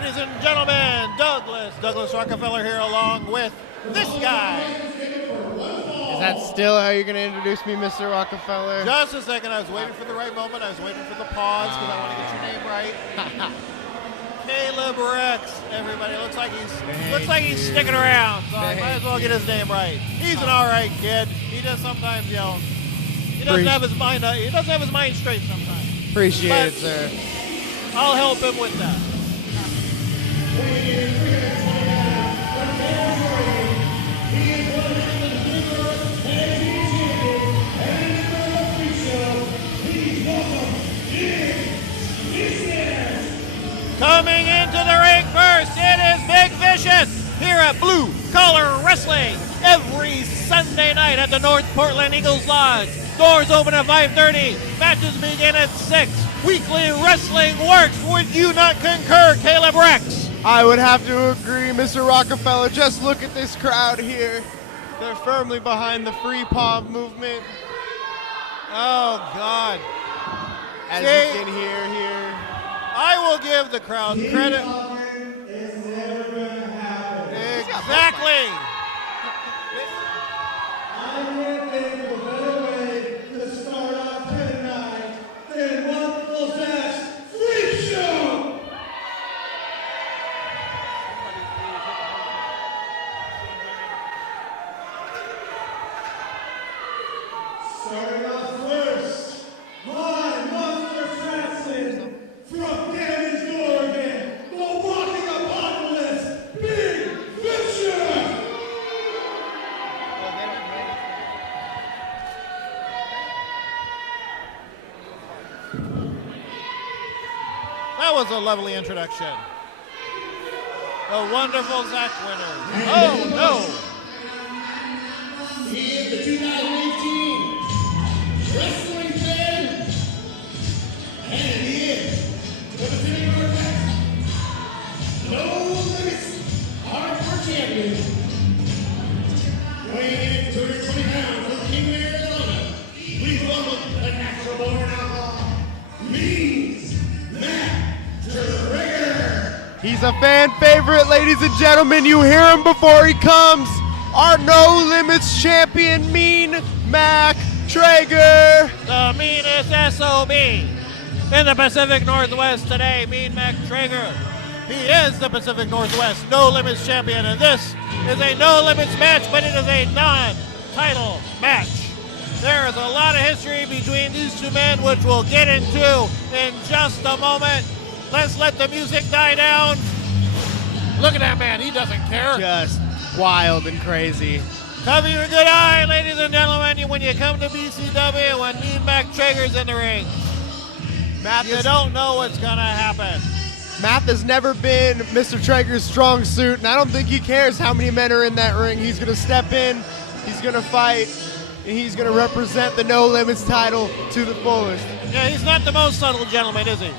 ladies and gentlemen, Douglas Rockefeller here along with this guy. Is that still how you're going to introduce me, Mr. Rockefeller? Just a second, I was waiting for the right moment. I was waiting for the pause because I want to get your name right. Caleb Rex, everybody. Looks like he's sticking around, so I might as well get his name right. He's an all right kid. He just sometimes, he doesn't have his mind. He doesn't have his mind straight sometimes. Appreciate it, sir. I'll help him with that. Coming into the ring first, it is Big Vicious here at Blue Collar Wrestling every Sunday night at the North Portland Eagles Lodge. Doors open at 5:30. Matches begin at 6. Weekly wrestling works. Would you not concur, Caleb Rex? I would have to agree, Mr. Rockefeller. Just look at this crowd here. They're firmly behind the free palm movement. Oh, God. As you can hear here. I will give the crowd credit. Exactly. I can't think of a better way to start off tonight than Wonderful Zach's Freak Show! Starting off first, my monster assassin from Cannons, Oregon, the walking apocalypse, Big Vicious! That was a lovely introduction. The wonderful Zach winner. Oh, no. He is the 2018 Wrestling Fan, and he is the Pacific Northwest No Limits Hardcore Champion. Weighing in at 220 pounds from Kingman, Arizona, please welcome the natural-born outlaw, Means Matt Trigger. He's a fan favorite, ladies and gentlemen. You hear him before he comes. Our No Limits champion, Mean Mac Traeger. The meanest SOB in the Pacific Northwest today, Mean Mac Traeger. He is the Pacific Northwest No Limits champion, and this is a No Limits match, but it is a non-title match. There is a lot of history between these two men, which we'll get into in just a moment. Let's let the music die down. Look at that man, he doesn't care. Just wild and crazy. Cover your good eye, ladies and gentlemen, when you come to BCW, when Mean Mac Traeger's in the ring. You don't know what's gonna happen. Math has never been Mr. Traeger's strong suit, and I don't think he cares how many men are in that ring. He's gonna step in, he's gonna fight, and he's gonna represent the No Limits title to the fullest. Yeah, he's not the most subtle gentleman, is he?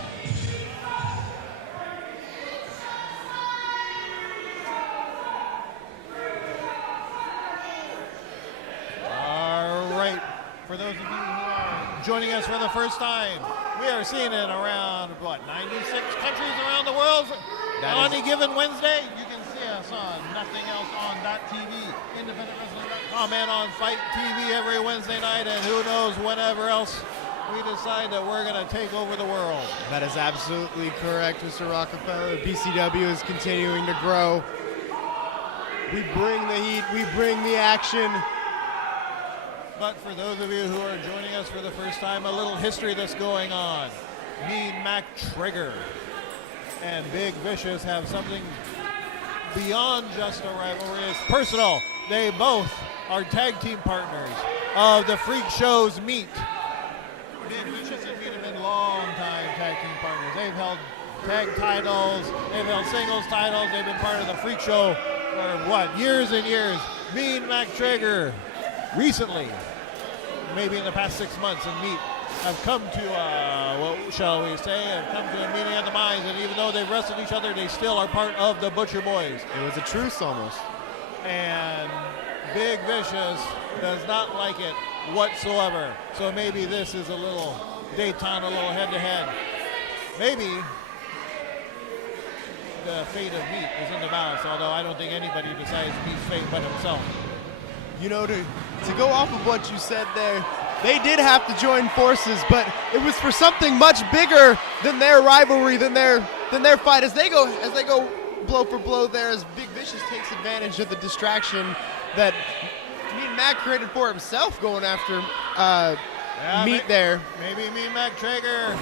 For those of you who are joining us for the first time, we are seeing it around, 96 countries around the world. On any given Wednesday, you can see us on Nothing Else On .tv, IndependentWrestling.com, and on Fight TV every Wednesday night, and who knows whenever else we decide that we're going to take over the world. That is absolutely correct, Mr. Rockefeller. BCW is continuing to grow. We bring the heat, we bring the action. But for those of you who are joining us for the first time, a little history that's going on. Mean Mac Traeger and Big Vicious have something beyond just a rivalry. It's personal. They both are tag team partners of the Freak Show's Meet. Big Vicious and Meat have been long-time tag team partners. They've held tag titles, they've held singles titles, they've been part of the Freak Show for years and years. Mean Mac Traeger recently, maybe in the past 6 months, and Meat have come to, what shall we say, have come to a meeting of the minds, and even though they've wrestled each other, they still are part of the Butcher Boys. It was a truce almost. And Big Vicious does not like it whatsoever. So maybe this is a little Daytona, a little head-to-head. Maybe the fate of Meat is in the balance, although I don't think anybody decides Meat's fate but himself. You know, to go off of what you said there, they did have to join forces, but it was for something much bigger than their rivalry, than their fight. As they go blow for blow there, as Big Vicious takes advantage of the distraction that Mean Mac created for himself, going after Meat there. Maybe Mean Mac Traeger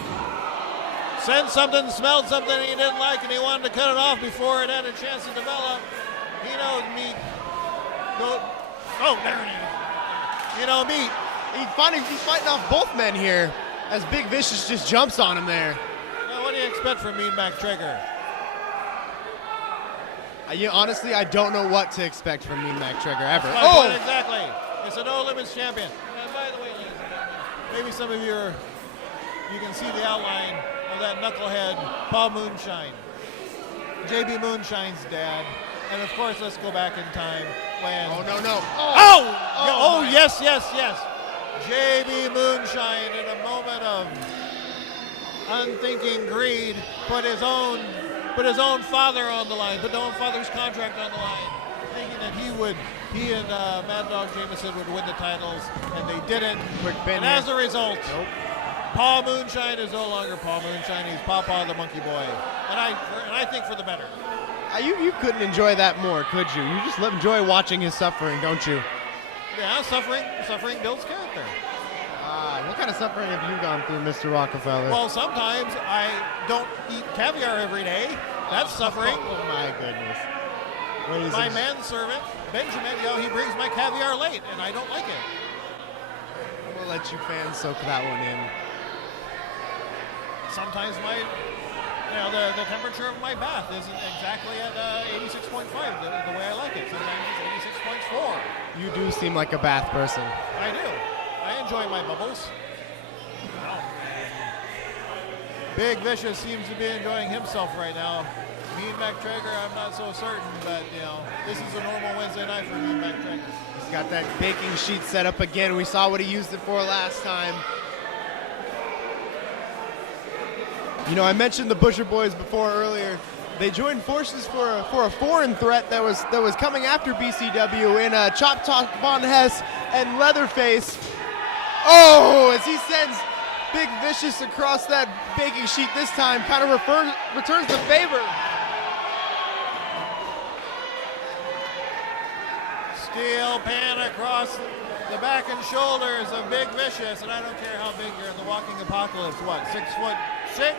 sensed something, smelled something he didn't like, and he wanted to cut it off before it had a chance to develop. He knows Meat. Oh, there it is. You know, Meat. He's fighting off both men here, as Big Vicious just jumps on him there. Now, what do you expect from Mean Mac Traeger? Honestly, I don't know what to expect from Mean Mac Traeger ever. Oh, exactly. It's a no limits champion. And by the way, ladies and gentlemen, maybe some of you can see the outline of that knucklehead, Paul Moonshine, JB Moonshine's dad. And of course, let's go back in time when. Oh no! Oh, yes. JB Moonshine, in a moment of unthinking greed, put his own father on the line, put his own father's contract on the line, thinking that he and Mad Dog Jameson would win the titles, and they didn't. And as a result, Paul Moonshine is no longer Paul Moonshine. He's Papa the Monkey Boy, and I think for the better. You couldn't enjoy that more, could you? You just enjoy watching his suffering, don't you? Yeah, suffering builds character. What kind of suffering have you gone through, Mr. Rockefeller? Well, sometimes I don't eat caviar every day. That's suffering. Oh my goodness. My manservant, Benjamin, he brings my caviar late, and I don't like it. We'll let you fans soak that one in. Sometimes the temperature of my bath isn't exactly at 86.5 the way I like it. Sometimes it's 86.4. You do seem like a bath person. I do. I enjoy my bubbles. Big Vicious seems to be enjoying himself right now. Mean Mac Traeger, I'm not so certain, but this is a normal Wednesday night for Mean Mac Traeger. He's got that baking sheet set up again. We saw what he used it for last time. I mentioned the Butcher Boys before earlier. They joined forces for a foreign threat that was coming after BCW in Chop Talk Von Hess and Leatherface. Oh, as he sends Big Vicious across that baking sheet this time, kind of returns the favor. Steel pan across the back and shoulders of Big Vicious, and I don't care how big you're in the walking apocalypse. What, 6'6"?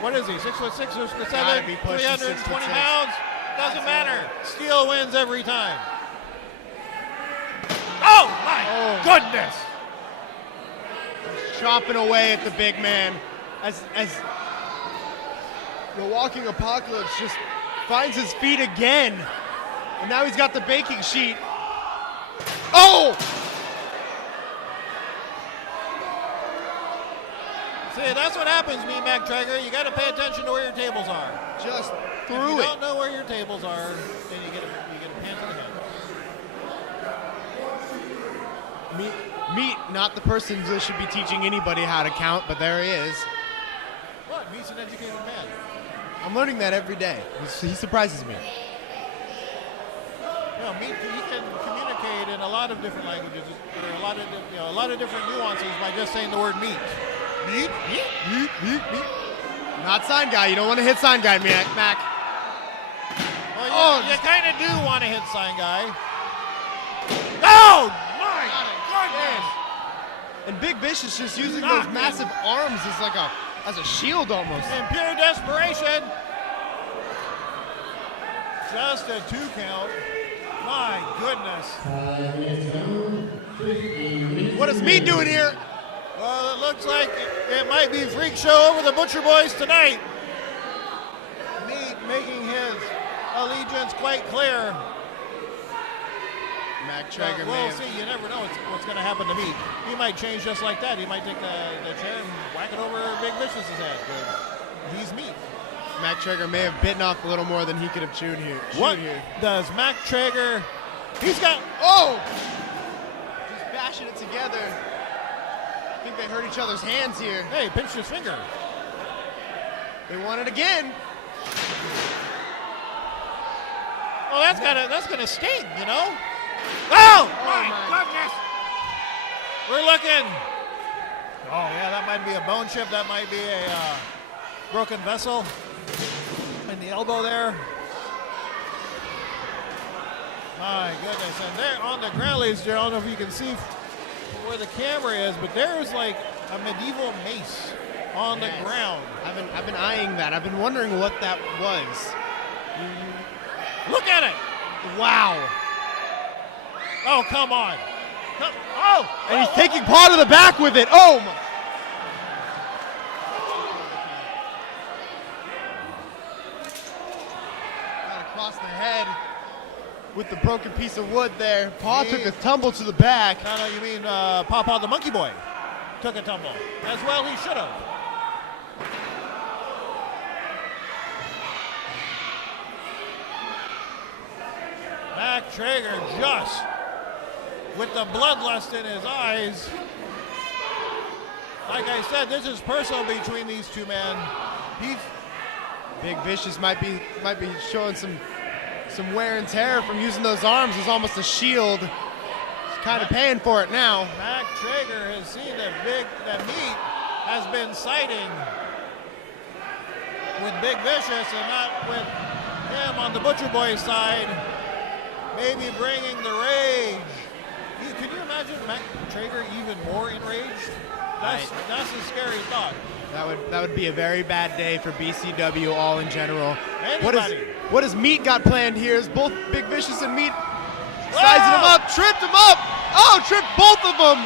What is he? 6'6" or 6'7"? 320 pounds? Doesn't matter. Steel wins every time. Oh my goodness! Chopping away at the big man as the walking apocalypse just finds his feet again, and now he's got the baking sheet. Oh! See, that's what happens, Mean Mac Traeger. You got to pay attention to where your tables are. Just If threw you it. don't know where your tables are, then you get a pan to the head. Meat, not the person that should be teaching anybody how to count, but there he is. What? Meat's an educated man. I'm learning that every day. He surprises me. Meat, he can communicate in a lot of different languages, or a lot of different nuances by just saying the word meat. Meat. Not sign guy. You don't want to hit sign guy, Mac. Well, you kind of do want to hit sign guy. Oh my goodness! And Big Vicious just using those massive arms as a shield almost. In pure desperation. Just a 2 count. My goodness. What is Meat doing here? Well, it looks like it might be Freak Show over the Butcher Boys tonight. Meat making his allegiance quite clear. Mac Traeger, we'll see. You never know what's going to happen to Meat. He might change just like that. He might take the chair and whack it over Big Vicious's head. But he's Meat. Mac Traeger may have bitten off a little more than he could have chewed here. What does Mac Traeger? He's got. Oh! Just bashing it together. I think they hurt each other's hands here. Hey, pinched his finger. They want it again. Oh, that's gonna sting, you know? Oh my goodness! We're looking. Oh yeah, that might be a bone chip. That might be a broken vessel in the elbow there. My goodness, and there on the ground, ladies and gentlemen, I don't know if you can see where the camera is, but there's like a medieval mace on the ground. I've been eyeing that. I've been wondering what that was. Look at it! Wow. Oh, come on. Oh! And he's taking Paul to the back with it. Oh my. Right across the head with the broken piece of wood there. Paul took a tumble to the back. No, you mean Pawpaw the Monkey Boy took a tumble. As well he should have. Mac Traeger just with the bloodlust in his eyes. Like I said, this is personal between these two men. Big Vicious might be showing some wear and tear from using those arms as almost a shield. He's kind of paying for it now. Mac Traeger has seen that Meat has been siding with Big Vicious and not with him on the Butcher Boy side. Maybe bringing the rage. Can you imagine Mac Traeger even more enraged? That's a scary thought. That would be a very bad day for BCW all in general. Anybody. What has Meat got planned here? Is both Big Vicious and Meat sizing him up, tripped him up. Oh, tripped both of them.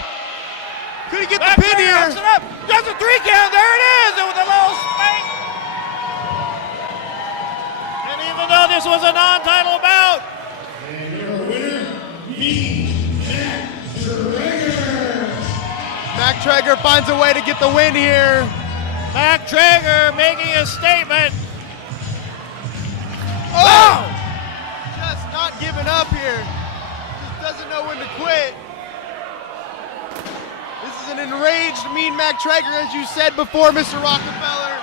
Could he get the pin here? It up. That's a 3 count. There it is. It was a little spank. And even though this was a non-title bout, And your winner, Meat Mac Traeger. Mac Traeger finds a way to get the win here. Mac Traeger making a statement. Oh! Just not giving up here. Just doesn't know when to quit. This is an enraged Mean Mac Traeger, as you said before, Mr. Rockefeller.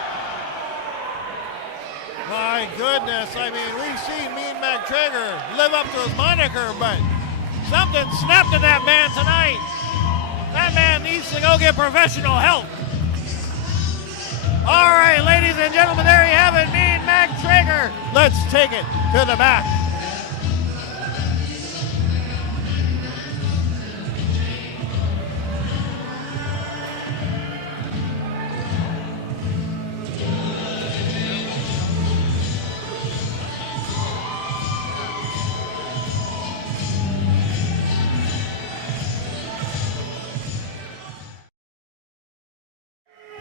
My goodness, I mean, we've seen Mean Mac Traeger live up to his moniker, but something snapped in that man tonight. That man needs to go get professional help. All right, ladies and gentlemen, there you have it, Mean Mac Traeger. Let's take it to the back.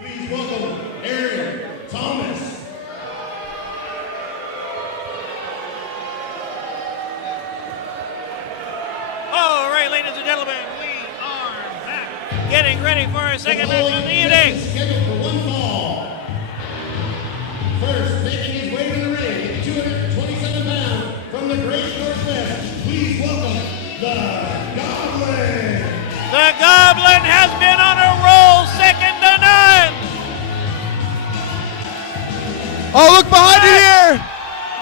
Please welcome Aaron Thomas. All right, ladies and gentlemen, we are back getting ready for our second match of the evening. Scheduled for one fall. First, making his way to the ring at 227 pounds from the Great Northwest. Please welcome the Goblin. The Goblin has been on a roll, second to none. Oh, look behind you here.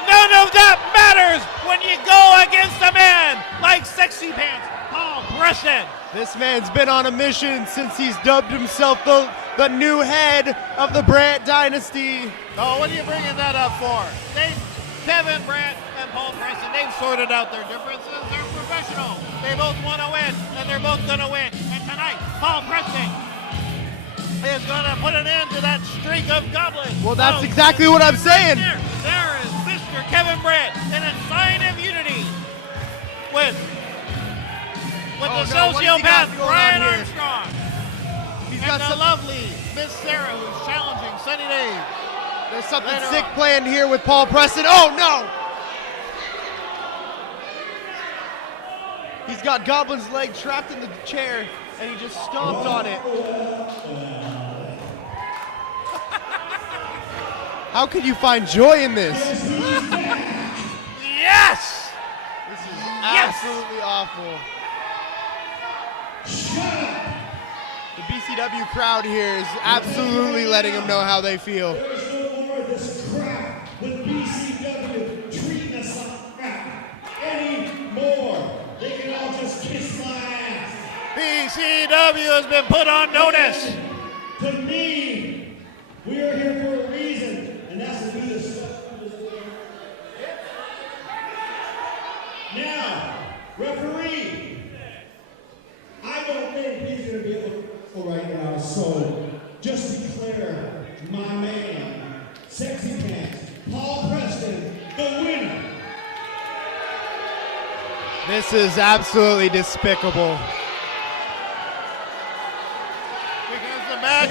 None of that matters when you go against a man like Sexy Pants Paul Preston. This man's been on a mission since he's dubbed himself the new head of the Brandt Dynasty. Oh, what are you bringing that up for? Kevin Brandt and Paul Preston, they've sorted out their differences. They're professional. They both want to win, and they're both going to win. And tonight, Paul Preston is going to put an end to that streak of goblins. Well, that's exactly what I'm saying. There is Mr. Kevin Brandt in a sign of unity with the What has he got sociopath going Brian on here? Armstrong. He's And got the some, lovely Miss Sarah who's challenging Sunny Dave. there's something later sick on. planned here with Paul Preston. Oh, no. He's got Goblin's leg trapped in the chair, and he just stomped on it. How can you find joy in this? Yes! This is absolutely awful. The BCW crowd here is absolutely letting them know how they feel. There's no more of this crap with BCW treating us like crap. BCW has been put on notice. To me, we are here for a reason, and that's to do this stuff. Now, referee, I don't think he's going to be able to go right now, so just declare my man, Sexy Pants, Paul Preston, the winner. This is absolutely despicable. Because the match,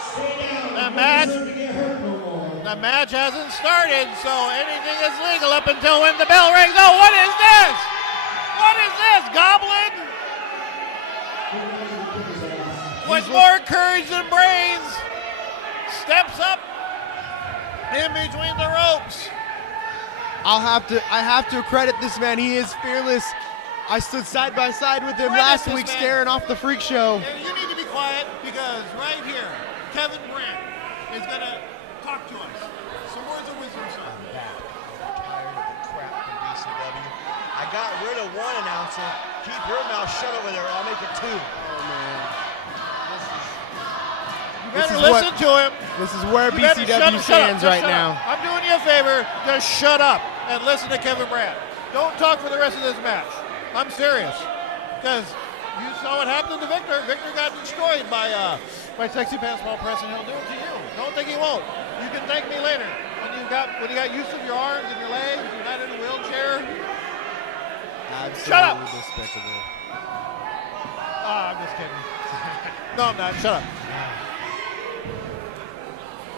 Stay down. The You match- don't deserve to get hurt no more. the match hasn't started, so anything is legal up until when the bell rings. Oh, what is this? What is this, Goblin? With more courage than brains, steps up in between the ropes. I have to credit this man. He is fearless. I stood side by side with him Credit last this week man. staring off the freak show. And you need to be quiet because right here, Kevin Brandt is going to talk to us. Some words of wisdom, sir. Tired of the crap from BCW. I got rid of one announcer. Keep your mouth shut over there. I'll make it two. You better is listen to him. This is where You better BCW shut up, stands just right shut now. up. I'm doing you a favor. Just shut up and listen to Kevin Brandt. Don't talk for the rest of this match. I'm serious. Because you saw what happened to Victor. Victor got destroyed by Sexy Pants Paul Preston. He'll do it to you. Don't think he won't. You can thank me later. When you got use of your arms and your legs, you're not in a wheelchair. Absolutely Shut up. despicable. I'm just kidding. No, I'm not. Shut up.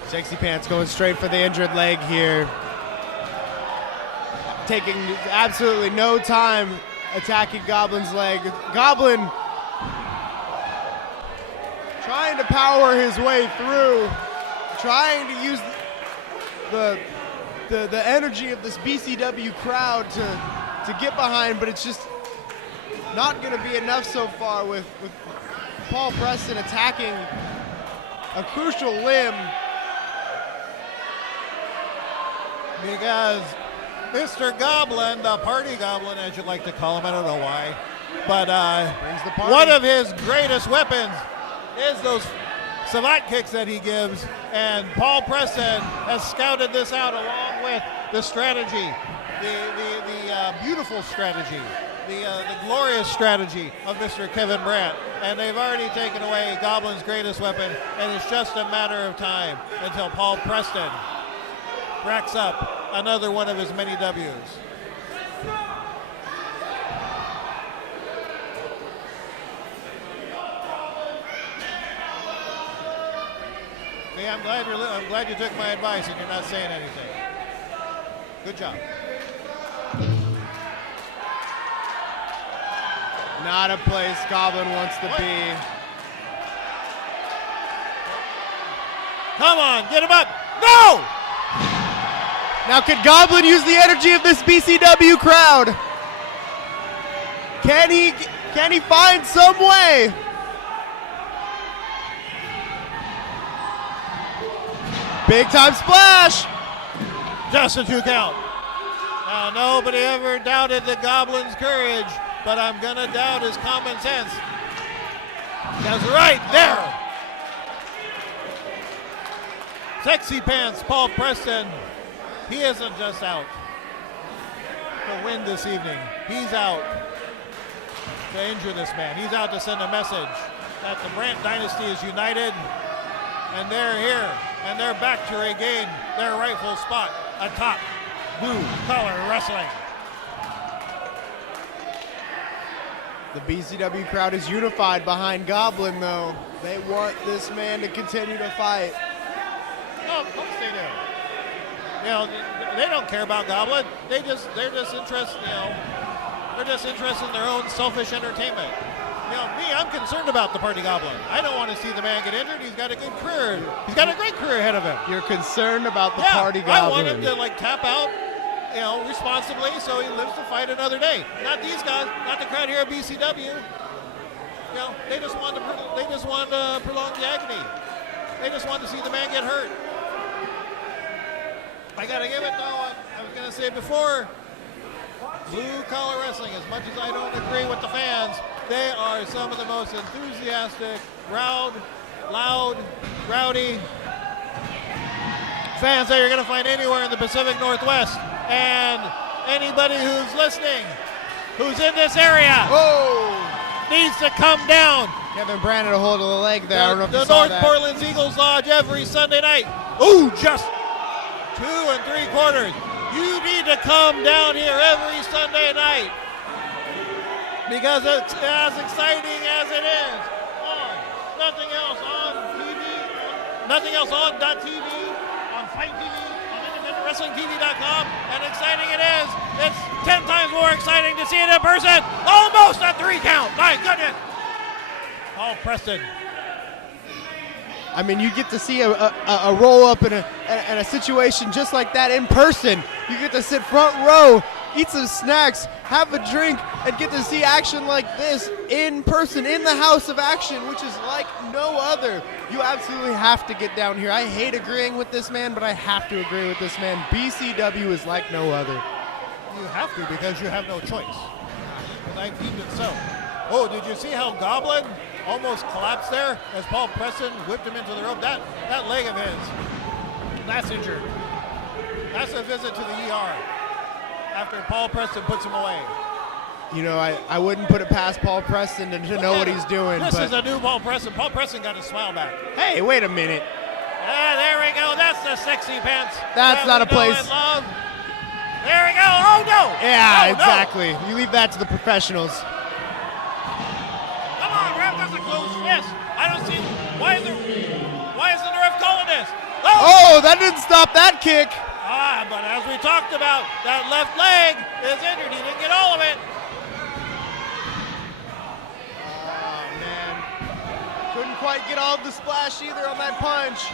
Sexy Pants going straight for the injured leg here. Taking absolutely no time attacking Goblin's leg. Goblin trying to power his way through, trying to use the energy of this BCW crowd to get behind, but it's just not going to be enough so far with Paul Preston attacking a crucial limb. Because Mr. Goblin, the party goblin, as you'd like to call him, I don't know why, but Brings the party. one of his greatest weapons is those savate kicks that he gives, and Paul Preston has scouted this out along with the strategy, the beautiful strategy, the glorious strategy of Mr. Kevin Brandt, and they've already taken away Goblin's greatest weapon, and it's just a matter of time until Paul Preston racks up another one of his many W's. See, I'm glad you took my advice and you're not saying anything. Good job. Not a place Goblin wants to be. Come on, get him up. No! Now can Goblin use the energy of this BCW crowd? Can he find some way? Big time splash! Just a 2 count. Now, nobody ever doubted the Goblin's courage, but I'm going to doubt his common sense. That's right there. Sexy Pants Paul Preston, he isn't just out to win this evening. He's out to injure this man. He's out to send a message that the Brandt dynasty is united, and they're here, and they're back to regain their rightful spot atop blue collar wrestling. The BCW crowd is unified behind Goblin, though. They want this man to continue to fight. No, of course they do. You know, they don't care about Goblin. They're just interested, they're just interested in their own selfish entertainment. You know, me, I'm concerned about the Party Goblin. I don't want to see the man get injured. He's got a good career. He's got a great career ahead of him. You're concerned about the Yeah, Party I Goblin. want him to tap out, responsibly, so he lives to fight another day. Not these guys, not the crowd here at BCW. They just want to prolong the agony. They just want to see the man get hurt. I gotta give it though. I was gonna say before, blue collar wrestling. As much as I don't agree with the fans, They are some of the most enthusiastic, loud, rowdy fans that you're going to find anywhere in the Pacific Northwest. And anybody who's listening, who's in this area, needs to come down. Kevin Brandon a hold of the leg there. I don't know if The you saw North that. Portland's Eagles Lodge every Sunday night. Ooh, just 2 3/4. You need to come down here every Sunday night because it's as exciting as it is on nothing else on TV, nothing else on .tv, on Fight TV, on IndependentWrestlingTV.com, and exciting it is. It's 10 times more exciting to see it in person. Almost a 3 count. My goodness. Paul Preston. I mean, you get to see a roll up in a situation just like that in person. You get to sit front row, eat some snacks, have a drink, and get to see action like this in person in the House of Action, which is like no other. You absolutely have to get down here. I hate agreeing with this man, but I have to agree with this man. BCW is like no other. You have to because you have no choice. And I deemed it so. Oh, did you see how Goblin almost collapsed there as Paul Preston whipped him into the rope? That leg of his, that's injured. That's a visit to the ER after Paul Preston puts him away. You know, I wouldn't put it past Paul Preston to know what he's doing. This but is a new Paul Preston. Paul Preston got his smile back. Hey, wait a minute. There we go. That's the sexy pants. That's not a place. Love. There we go. Oh, no. Yeah, Oh, exactly. No. You leave that to the professionals. Come on, ref. That's a close fist. I don't see. Why isn't the ref calling this? Oh, that didn't stop that kick. But as we talked about, that left leg is injured. He didn't get all of it. Oh, man. Couldn't quite get all of the splash either on that punch.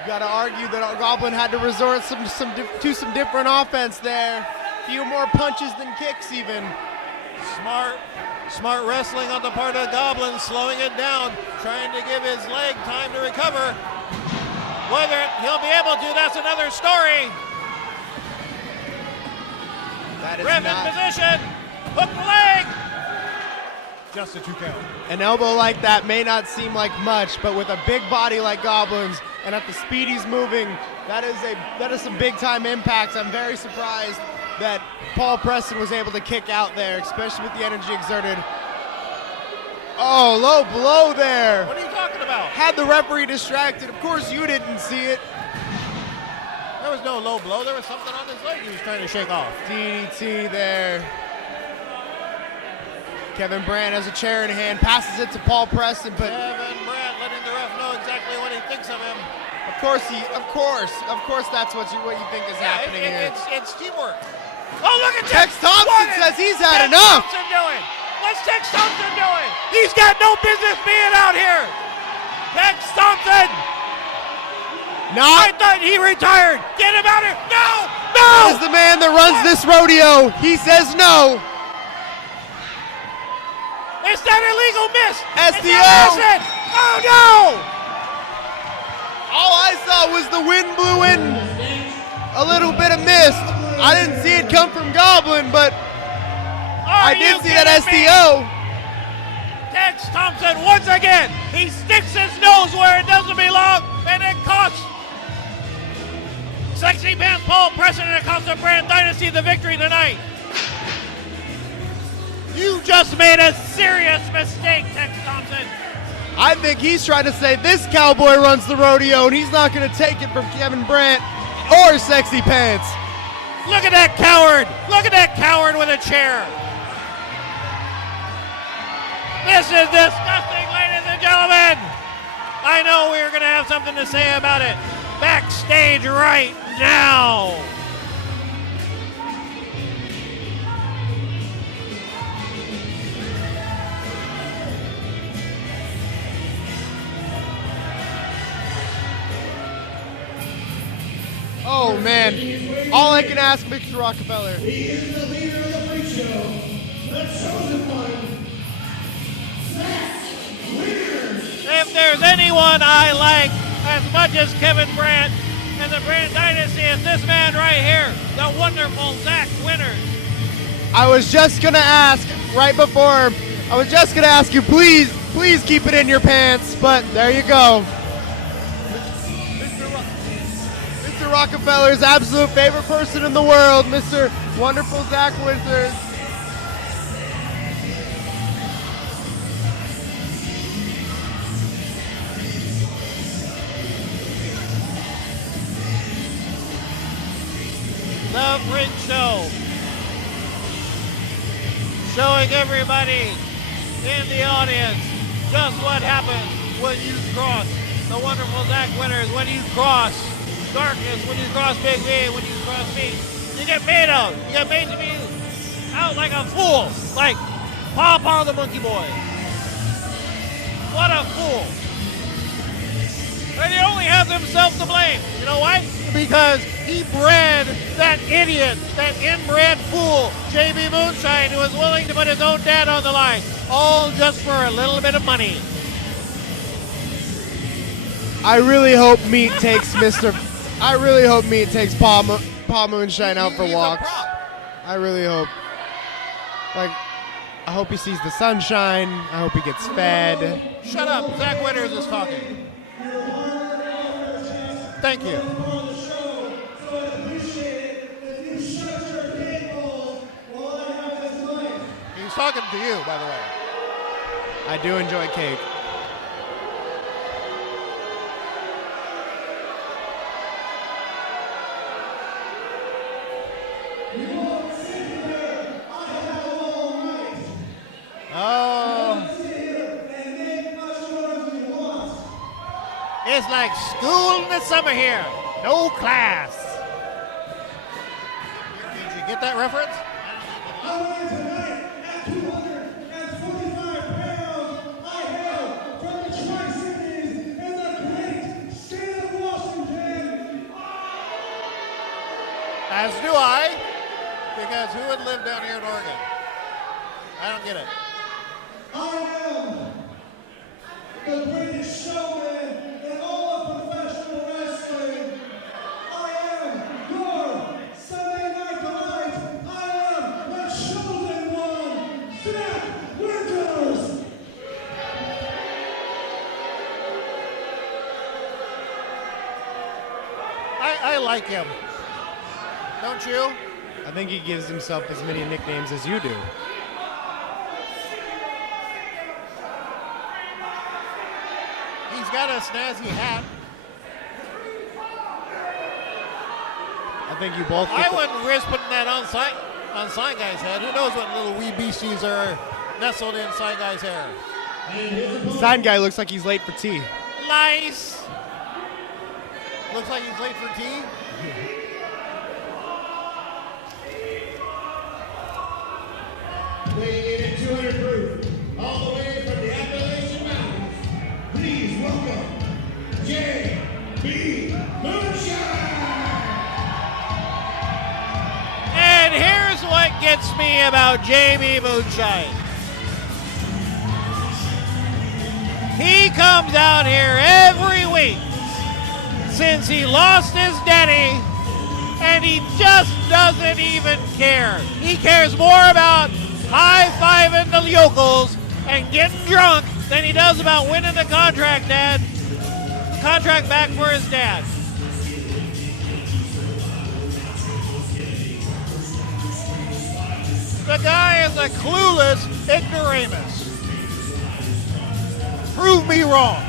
You got to argue that Goblin had to resort to some different offense there. Few more punches than kicks even. Smart wrestling on the part of Goblin, slowing it down, trying to give his leg time to recover. Whether he'll be able to, that's another story. That is Ref in position, hook the leg. Just a 2 count. An elbow like that may not seem like much, but with a big body like Goblin's and at the speed he's moving, that is some big time impacts. I'm very surprised that Paul Preston was able to kick out there, especially with the energy exerted. Oh, low blow there. What are you talking about? Had the referee distracted. Of course you didn't see it. There was no low blow. There was something on his leg he was trying to shake off. DDT there. Kevin Brandt has a chair in hand, passes it to Paul Preston, but Kevin Brandt letting the ref know exactly what he thinks of him. of course that's what you think is happening here. It's teamwork. Oh, look at Tex Thompson What is says he's had Tex enough. Thompson doing? What's Tex Thompson doing? He's got no business being out here. Tex Thompson. I thought he retired. Get him out of here. No. Is the man that runs this rodeo. He says no. It's that illegal miss. SDO. It's that acid. Oh, no. All I saw was the wind blew in a little bit of mist. I didn't see it come from Goblin, but I did see that SDO. Tex Thompson once again. He sticks his nose where it doesn't belong, and it costs Sexy Pants Paul Preston and it costs the Brand Dynasty the victory tonight. You just made a serious mistake, Tex Thompson. I think he's trying to say this cowboy runs the rodeo, and he's not going to take it from Kevin Brandt or Sexy Pants. Look at that coward. Look at that coward with a chair. This is disgusting, ladies and gentlemen. I know we're going to have something to say about it backstage right now. Oh, man. All I can ask, Mr. Rockefeller. He is the leader of the freak show, the chosen one, Zach Wiener. If there's anyone I like as much as Kevin Brandt and of the Brand Dynasty is this man right here, the wonderful Zach Winters. I was just gonna ask right before. I was just gonna ask you, please keep it in your pants. But there you go. Mr. Rockefeller's absolute favorite person in the world, Mr. Wonderful Zach Winters. The Freak Show. Showing everybody in the audience just what happens when you cross the wonderful Zach Winters, when you cross darkness, when you cross Big V, when you cross me. You get made out. You get made to be out like a fool, like Pawpaw the Monkey Boy. What a fool. And he only has himself to blame. You know why? Because he bred that idiot, that inbred fool, JB Moonshine, who was willing to put his own dad on the line, all just for a little bit of money. I really hope Meat takes Paw Moonshine out for walks. I really hope. Like, I hope he sees the sunshine. I hope he gets fed. Shut up. Zach Winters is talking. Thank you. He's talking to you, by the way. I do enjoy cake. Oh. It's like school in the summer here. No class. Did you get that reference? Tonight at 245 pounds, I hail from the Tri-Cities in the great state of Washington. As do I. Because who would live down here in Oregon? I don't get it. I am the greatest showman in all of professional wrestling. I am your Sunday Night Delight. I am the chosen one, Zach Winters. I like him. Don't you? I think he gives himself as many nicknames as you do. He's got a snazzy hat. I think you both. I wouldn't risk putting that on Sign Guy's head. Who knows what little wee beasties are nestled in Sign Guy's hair? Sign Guy looks like he's late for tea. Nice. Looks like he's late for tea. Weighing in at 200 proof, all the way from the Appalachian Mountains, please welcome J.B. Moonshine! And here's what gets me about JB Moonshine. He comes out here every week since he lost his daddy, and he just doesn't even care. He cares more about high-fiving the yokels and getting drunk than he does about winning the contract back for his dad. The guy is a clueless ignoramus. Prove me wrong.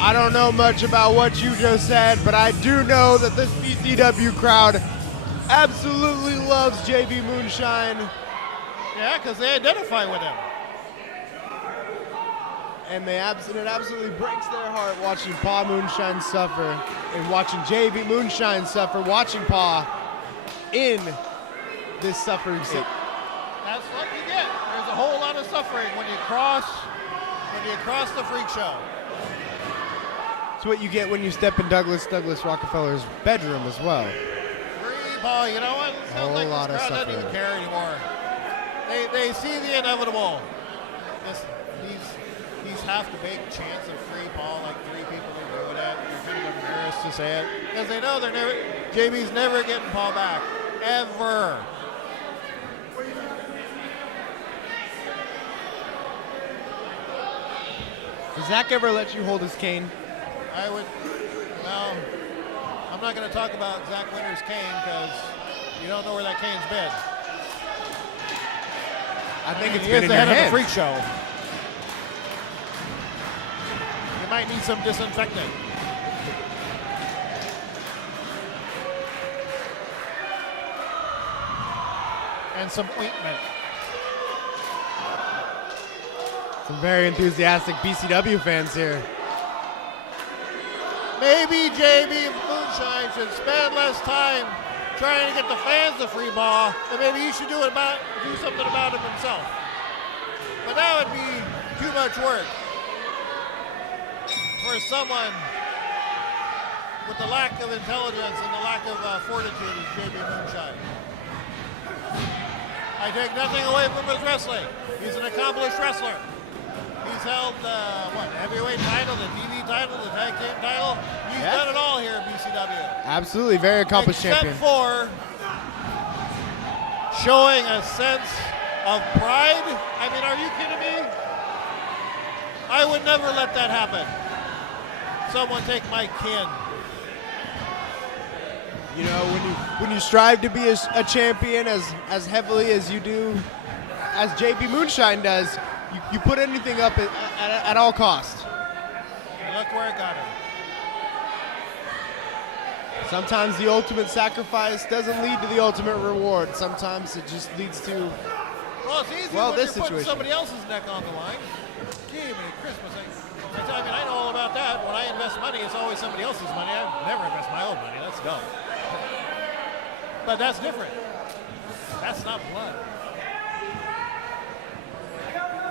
I don't know much about what you just said, but I do know that this BCW crowd absolutely loves JB Moonshine. Yeah, because they identify with him. And it absolutely breaks their heart watching Paw Moonshine suffer and watching JB Moonshine suffer, watching Paw in this suffering scene. That's what you get. There's a whole lot of suffering when you cross the freak show. It's what you get when you step in Douglas Rockefeller's bedroom as well. Free Paw, you know what? It sounds like this crowd doesn't even care anymore. They see the inevitable. he's half the big chance of free Paul, like 3 people are doing it. You're kind of embarrassed to say it because they know JB's never getting Paul back, ever. Does Zach ever let you hold his cane? Well, I'm not going to talk about Zach Winter's cane because you don't know where that cane's been. I think it's he been is in the your head of hand. the freak show. You might need some disinfectant. And some ointment. Some very enthusiastic BCW fans here. Maybe JB Moonshine should spend less time trying to get the fans to free ball, and maybe he should do something about it himself. But that would be too much work for someone with the lack of intelligence and the lack of fortitude as JB Moonshine. I take nothing away from his wrestling. He's an accomplished wrestler. He's held heavyweight title, the TV title, the tag team title. He's done it all here at BCW. Absolutely, very accomplished champion. Except for showing a sense of pride. I mean, are you kidding me? I would never let that happen. Someone take my kin. You know, when you strive to be a champion as heavily as you do, as JB Moonshine does, you put anything up at all costs. And look where it got him. Sometimes the ultimate sacrifice doesn't lead to the ultimate reward. Sometimes it just leads to, well, it's easy when this you're putting situation. somebody else's neck on the line. Gee, many Christmas. I mean, I know all about that. When I invest money, it's always somebody else's money. I never invest my own money. That's dumb. But that's different. That's not blood.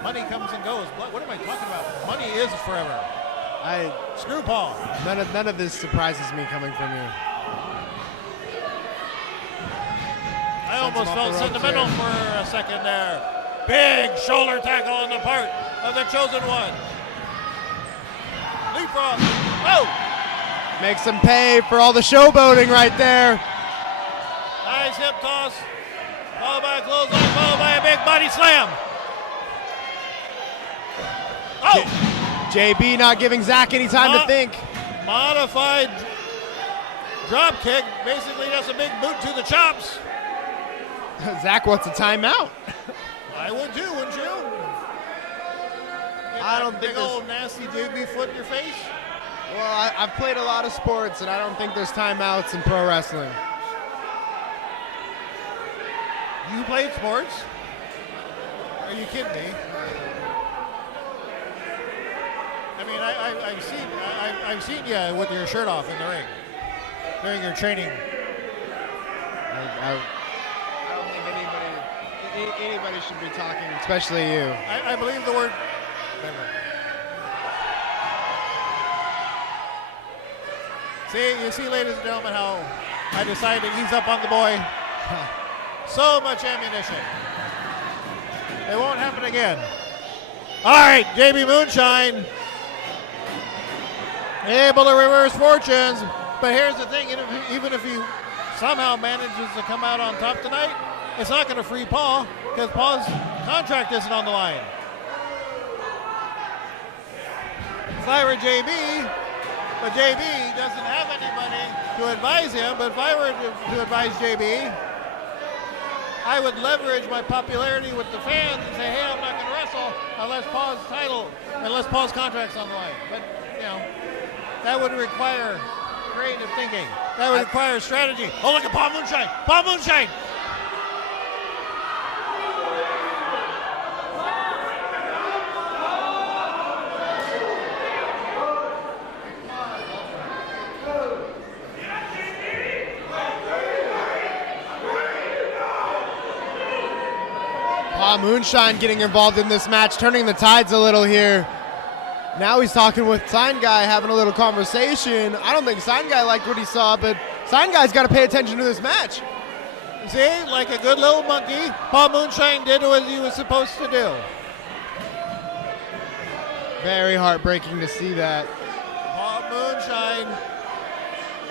Money comes and goes. Blood, what am I talking about? Money is forever. Screw Paul. None of this surprises me coming from you. I almost felt sentimental for a second there. Big shoulder tackle on the part of the chosen one. Leapfrog. Oh! Makes him pay for all the showboating right there. Nice hip toss. Followed by a clothesline, followed by a big body slam. Oh! JB not giving Zach any time to think. Modified drop kick. Basically, that's a big boot to the chops. Zach wants a timeout. I would too, wouldn't you? I don't think big old nasty JB foot in your face. Well, I've played a lot of sports, and I don't think there's timeouts in pro wrestling. You played sports? Are you kidding me? I mean, I've seen you with your shirt off in the ring during your training. I don't think anybody should be talking, especially you. I believe the word. You see, ladies and gentlemen, how I decided to ease up on the boy. So much ammunition. It won't happen again. All right, JB Moonshine able to reverse fortunes. But here's the thing, even if he somehow manages to come out on top tonight, it's not going to free Paul because Paul's contract isn't on the line. If I were JB, but JB doesn't have anybody to advise him, but if I were to advise JB, I would leverage my popularity with the fans and say, hey, I'm not going to wrestle unless Paul's contract's on the line. But, you know, that would require creative thinking. That would require strategy. Oh, look at Paul Moonshine. Paul Moonshine. Moonshine getting involved in this match, turning the tides a little here. Now he's talking with Sign Guy, having a little conversation. I don't think Sign Guy liked what he saw, but Sign Guy's got to pay attention to this match. See, like a good little monkey, Paul Moonshine did what he was supposed to do. Very heartbreaking to see that. Paul Moonshine.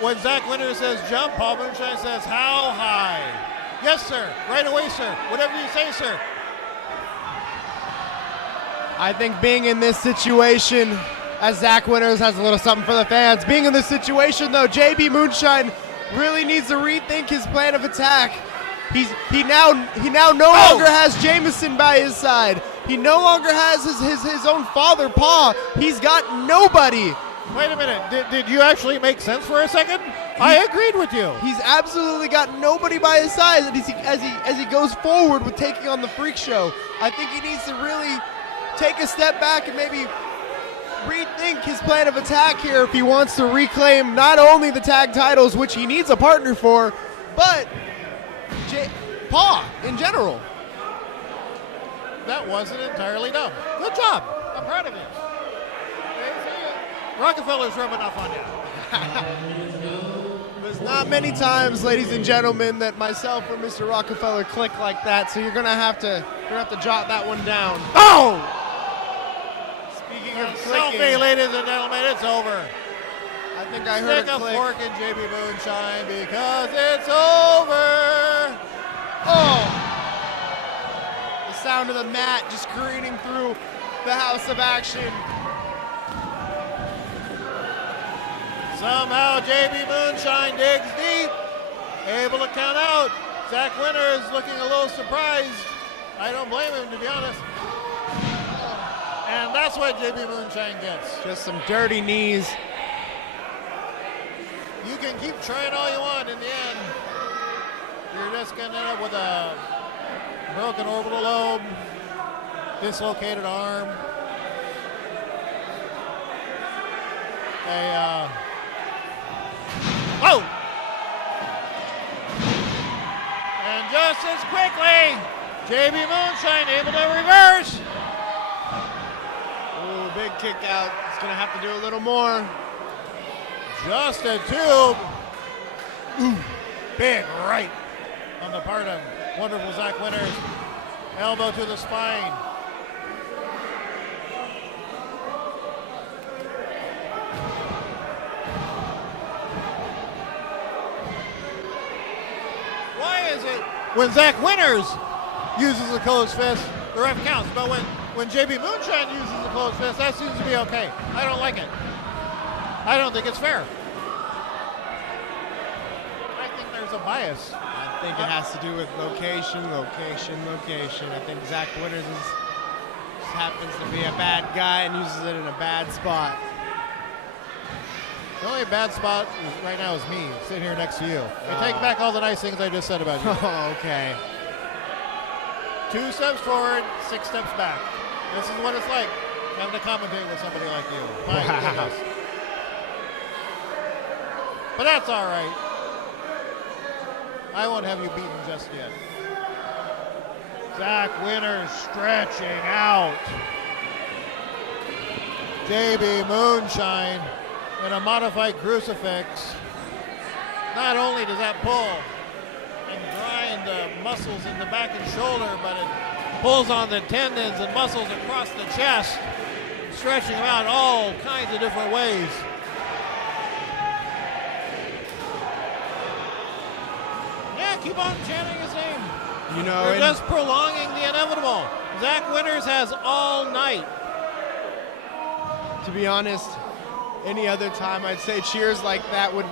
When Zach Winters says jump, Paul Moonshine says how high? Yes, sir. Right away, sir. Whatever you say, sir. I think being in this situation, as Zach Winters has a little something for the fans, being in this situation though, JB Moonshine really needs to rethink his plan of attack. He now no longer has Jameson by his side. He no longer has his own father, Pa. He's got nobody. Wait a minute. Did you actually make sense for a second? I agreed with you. He's absolutely got nobody by his side as he goes forward with taking on the Freak Show. I think he needs to really take a step back and maybe rethink his plan of attack here if he wants to reclaim not only the tag titles, which he needs a partner for, but Paw in general. That wasn't entirely dumb. Good job. I'm proud of you. Rockefeller's rubbing off on you. There's not many times, ladies and gentlemen, that myself or Mr. Rockefeller click like that, so you're gonna have to jot that one down. Oh! Speaking of Selfie, clicking, ladies and gentlemen, it's over. I think I heard Stick a a click. fork in JB Moonshine because it's over. Oh! The sound of the mat just careening through the house of action. Somehow JB Moonshine digs deep, able to count out. Zach Winters looking a little surprised. I don't blame him, to be honest. And that's what JB Moonshine gets. Just some dirty knees. You can keep trying all you want. In the end, you're just going to end up with a broken orbital lobe, dislocated arm, oh! And just as quickly, JB Moonshine able to reverse. Ooh, big kick out. He's gonna have to do a little more. Just a tube. Ooh, big right on the part of wonderful Zach Winters. Elbow to the spine. Why is it when Zach Winters uses a closed fist, the ref counts, but when JB Moonshine uses a closed fist, that seems to be okay. I don't like it. I don't think it's fair. I think there's a bias. I think it has to do with location. I think Zach Winters just happens to be a bad guy and uses it in a bad spot. The only bad spot right now is me, sitting here next to you. I take back all the nice things I just said about you. Oh, okay. 2 steps forward, 6 steps back. This is what it's like having to commentate with somebody like you. My goodness. But that's all right. I won't have you beaten just yet. Zach Winters stretching out. JB Moonshine in a modified crucifix. Not only does that pull and grind the muscles in the back and shoulder, but it pulls on the tendons and muscles across the chest, stretching them out all kinds of different ways. Yeah, keep on chanting his name. You know, They're just prolonging the inevitable. Zach Winters has all night. to be honest, any other time I'd say cheers like that would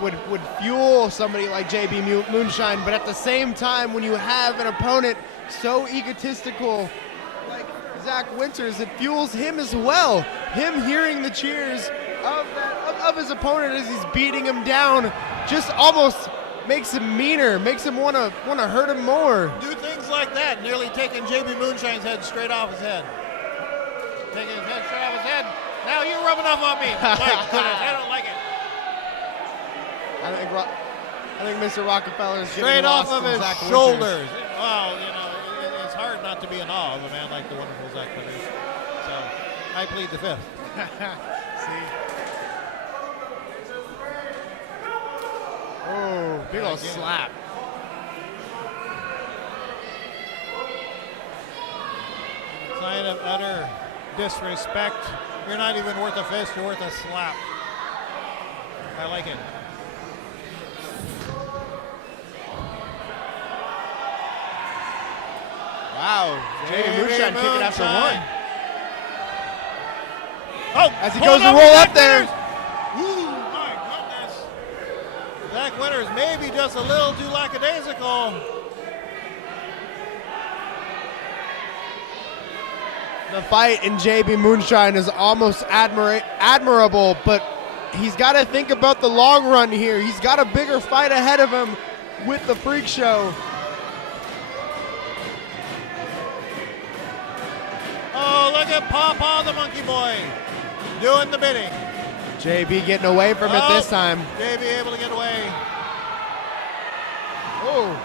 fuel somebody like JB Moonshine, but at the same time, when you have an opponent so egotistical like Zach Winters, it fuels him as well. Him hearing the cheers of his opponent as he's beating him down just almost makes him meaner, makes him want to hurt him more. Do things like that, nearly taking JB Moonshine's head straight off his head. Taking his head straight off his head. Now you're rubbing off on me. My goodness, I don't like it. I think Mr. Rockefeller's Straight off of his Zach shoulders. Winters. Well, you know, it's hard not to be in awe of a man like the wonderful Zach Winters. So I plead the fifth. See? Oh, big old Again. slap. Sign of utter disrespect You're not even worth a fist, you're worth a slap. I like it. Wow, JB Moonshine kicking after one. Oh, as he goes to roll up there. Ooh, my goodness. Zach Winters maybe just a little too lackadaisical. The fight in JB Moonshine is almost admirable, but he's got to think about the long run here. He's got a bigger fight ahead of him with the Freak Show. Oh, look at Pawpaw the Monkey Boy doing the bidding. JB getting away from it this time. JB able to get away. Oh.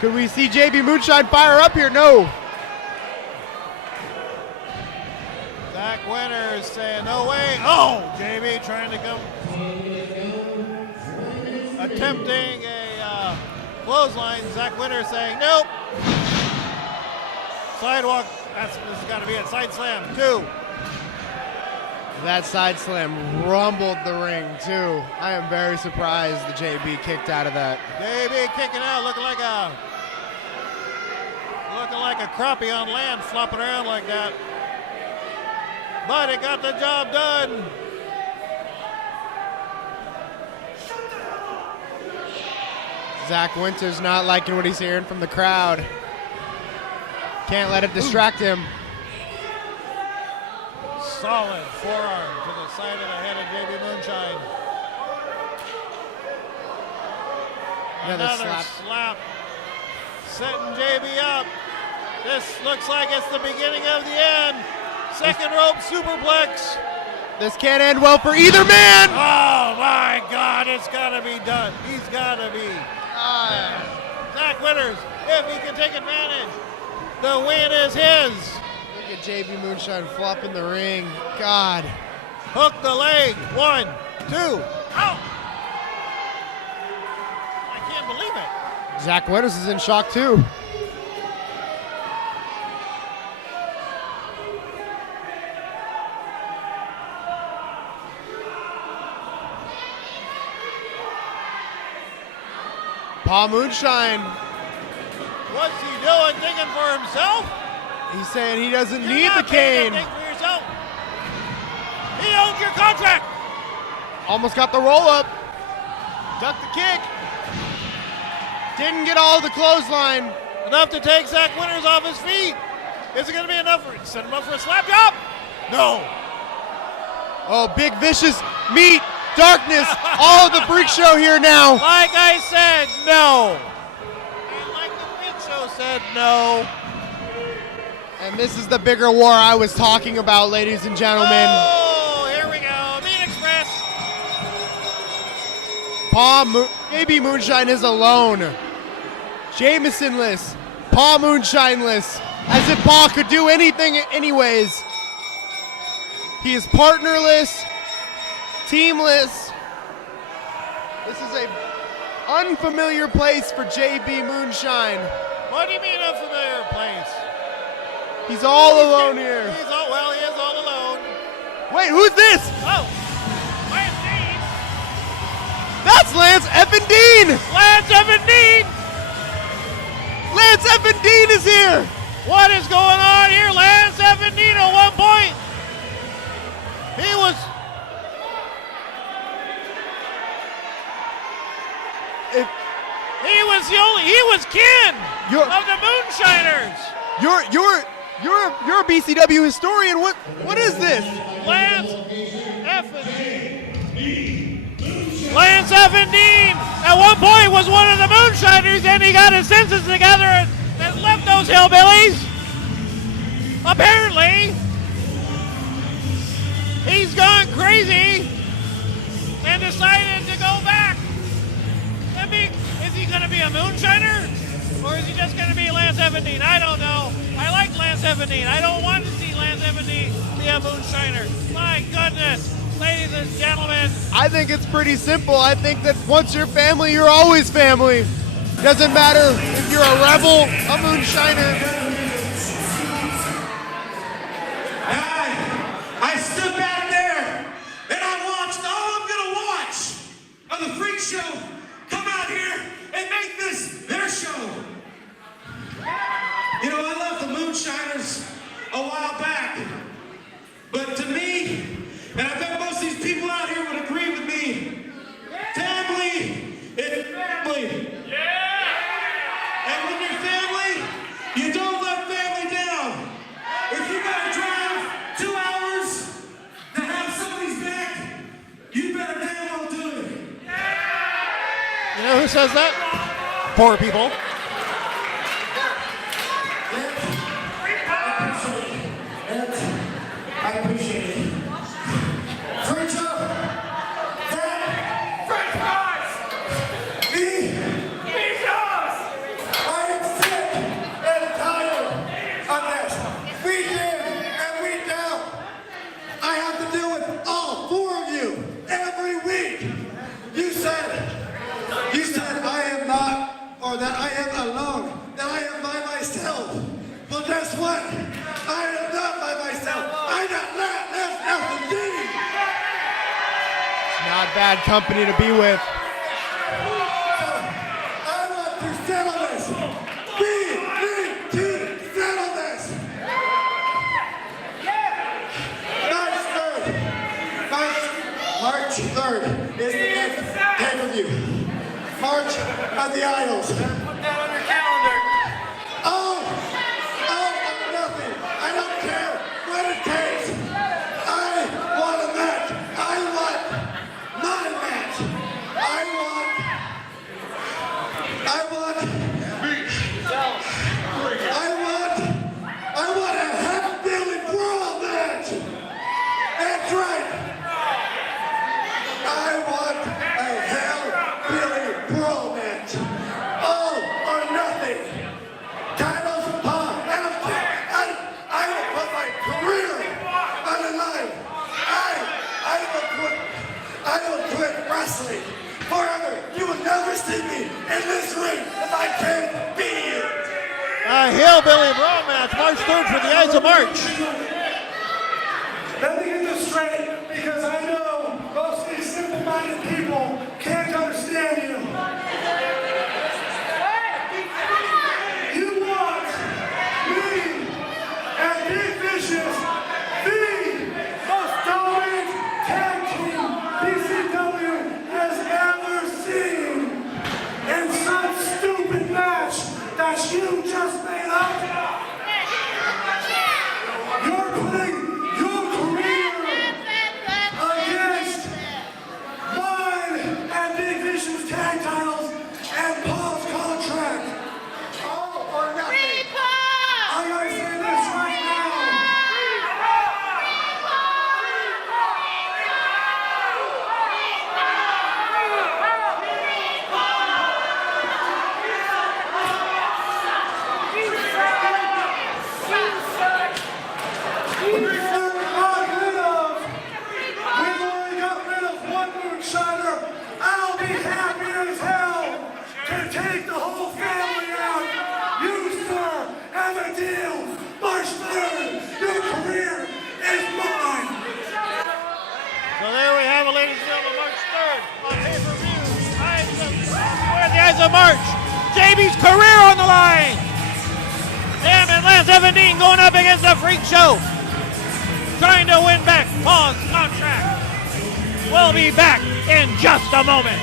Could we see JB Moonshine fire up here? No. Zach Winters saying, no way. Oh, JB trying to come. Attempting a clothesline. Zach Winters saying, nope. Sidewalk. This has got to be a side slam. 2. That side slam rumbled the ring, too. I am very surprised the JB kicked out of that. JB kicking out, looking like a crappie on land, flopping around like that. But it got the job done. Zach Winters not liking what he's hearing from the crowd. Can't let it distract him. Solid forearm to the side of the head of JB Moonshine. Another slap. Setting JB up. This looks like it's the beginning of the end. Second rope superplex. This can't end well for either man. Oh my God, it's gotta be done. He's gotta be. Zach Winters, if he can take advantage, the win is his. Look at JB Moonshine flop in the ring. God. Hook the leg. 1, 2. Out. I can't believe it. Zach Winters is in shock too. Paul Moonshine. What's he doing? Thinking for himself? He's saying he doesn't You're need not the cane. Think for yourself. He owns your contract. Almost got the roll up. Ducked the kick. Didn't get all the clothesline. Enough to take Zach Winters off his feet. Is it going to be enough for set him up for a slap job? No. Oh, big vicious meat. Darkness, all of the Freak Show here now. Like I said, no. And like the Freak Show said, no. And this is the bigger war I was talking about, ladies and gentlemen. Oh, here we go. Mean Express. JB Moonshine is alone. Jamesonless. Paul Moonshineless. As if Paul could do anything anyways. He is partnerless. Teamless. This is a unfamiliar place for JB Moonshine. What do you mean unfamiliar place? He's all alone here. He is all alone. Wait, who's this? Oh, Lance Dean. That's Lance Effin Dean. Lance Effin Dean. Lance Effin Dean is here. What is going on here? Lance Effin Dean at one point. He was. He was kin of the Moonshiners. You're a BCW historian. What is this? Lance Effin Dean at one point was one of the Moonshiners, and he got his senses together and left those hillbillies. Apparently, he's gone crazy and decided to go back. Is he going to be a Moonshiner? Or is he just going to be Lance Effin Dean? I don't know. I like Lance Effin Dean. I don't want to see Lance Effin Dean be a Moonshiner. My goodness, ladies and gentlemen. I think it's pretty simple. I think that once you're family, you're always family. Doesn't matter if you're a rebel, a Moonshiner. Freak Show come out here and make this their show. You know, I left the Moonshiners a while back, but to me, and I bet most of these people out here would agree with me, family is family. And when you're family, you don't let family down. If you gotta drive 2 hours to have somebody's back, you better damn well do it. You know who says that? Poor people. I appreciate it. French up. French fries. Me. I am sick and tired of this. Week in and week out. I have to deal with all 4 of you every week. You said I am not, or that I am alone, that I am by myself. Well, guess what? I am not by myself. I got left F&D. Not bad company to be with. I want to settle this. BBT, settle this. March 3rd is the next pay-per-view. March of the Isles. Put that on your calendar. Oh, nothing. I don't care what it takes. I want a match. I want my match. I want a half-billy brawl match. That's right. I want a hell-billy brawl match. All or nothing. Titles, and I will put my career on the line. I will quit wrestling forever. You will never see me in this ring if I can't beat you. A Hillbilly Brawl match, March 3rd for the Ides of March. Let me get this straight, because I know most of these simple-minded people can't understand you. You want me and Big Vicious, the most dominant tag team BCW has ever seen, in some stupid match that you just made up. You're putting your career against mine and Big Vision's tag titles and Paul's contract. All or nothing. I gotta say this right now. We've already got rid of one moonshiner. I'll be happy as hell to take the whole family out. You, sir, have a deal. March 3rd, your career is mine. So there we have it, ladies and gentlemen, March 3rd on pay-per-view. We're at the Ides of March. JB's career on the line. Sam and Lance Evandine going up against the Freak Show, trying to win back Paul's contract. We'll be back in just a moment.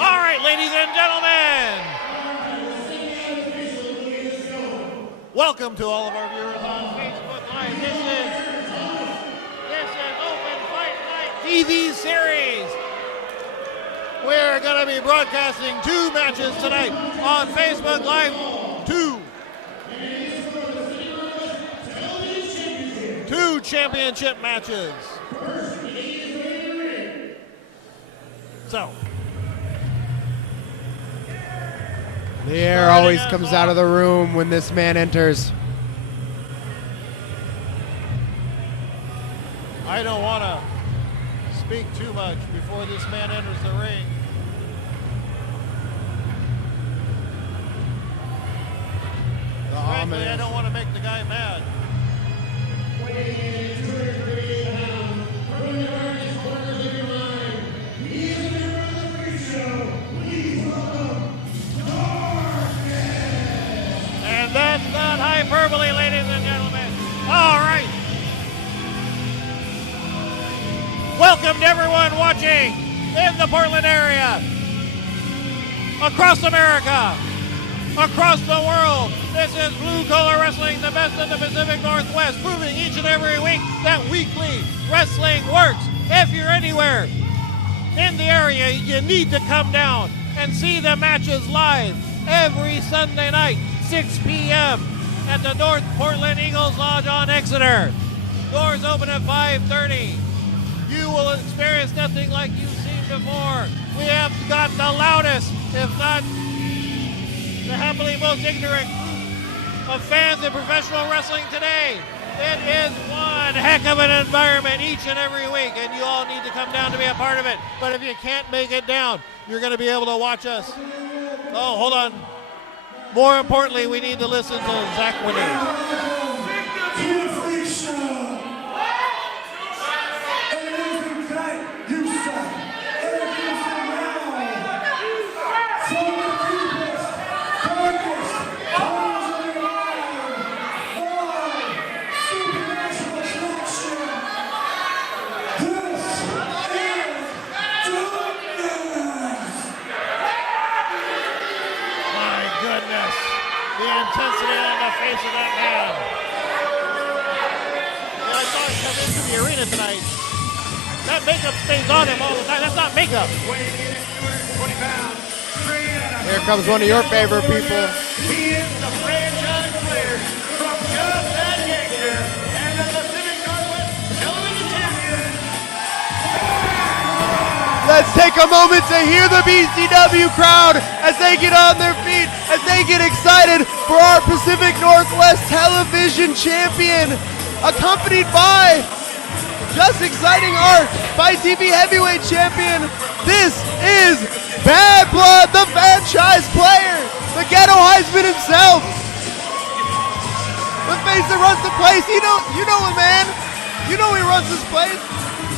All right, ladies and gentlemen. Welcome to all of our viewers on Facebook Live. This is Open Fight Night TV series. We're going to be broadcasting 2 matches tonight on Facebook Live. 2 championship matches. So, The air always comes out of the room when this man enters. I don't want to speak too much before this man enters the ring. Frankly, I don't want to make the guy mad. And that's not hyperbole, ladies and gentlemen. All right. Welcome to everyone watching in the Portland area, across America, across the world. This is Blue Collar Wrestling, the best in the Pacific Northwest, proving each and every week that weekly wrestling works. If you're anywhere in the area, you need to come down and see the matches live every Sunday night, 6 p.m. at the North Portland Eagles Lodge on Exeter. Doors open at 5:30. You will experience nothing like you've seen before. We have got the loudest, if not the happily most ignorant group of fans in professional wrestling today. It is one heck of an environment each and every week, and you all need to come down to be a part of it. But if you can't make it down, you're going to be able to watch us. Oh, hold on. More importantly, we need to listen to Zach Winners. The intensity on the face of that man. And I saw him come into the arena tonight. That makeup stays on him all the time. That's not makeup. Here comes one of your favorite people. He is the franchise player from Just That Gangster and the Pacific Northwest Television Champion. Let's take a moment to hear the BCW crowd as they get on their feet, as they get excited for our Pacific Northwest Television Champion, accompanied by Just Exciting Art by TV Heavyweight Champion. This is Bad Blood, the franchise player, the Ghetto Heisman himself, the face that runs the place. You know him, man. You know he runs this place.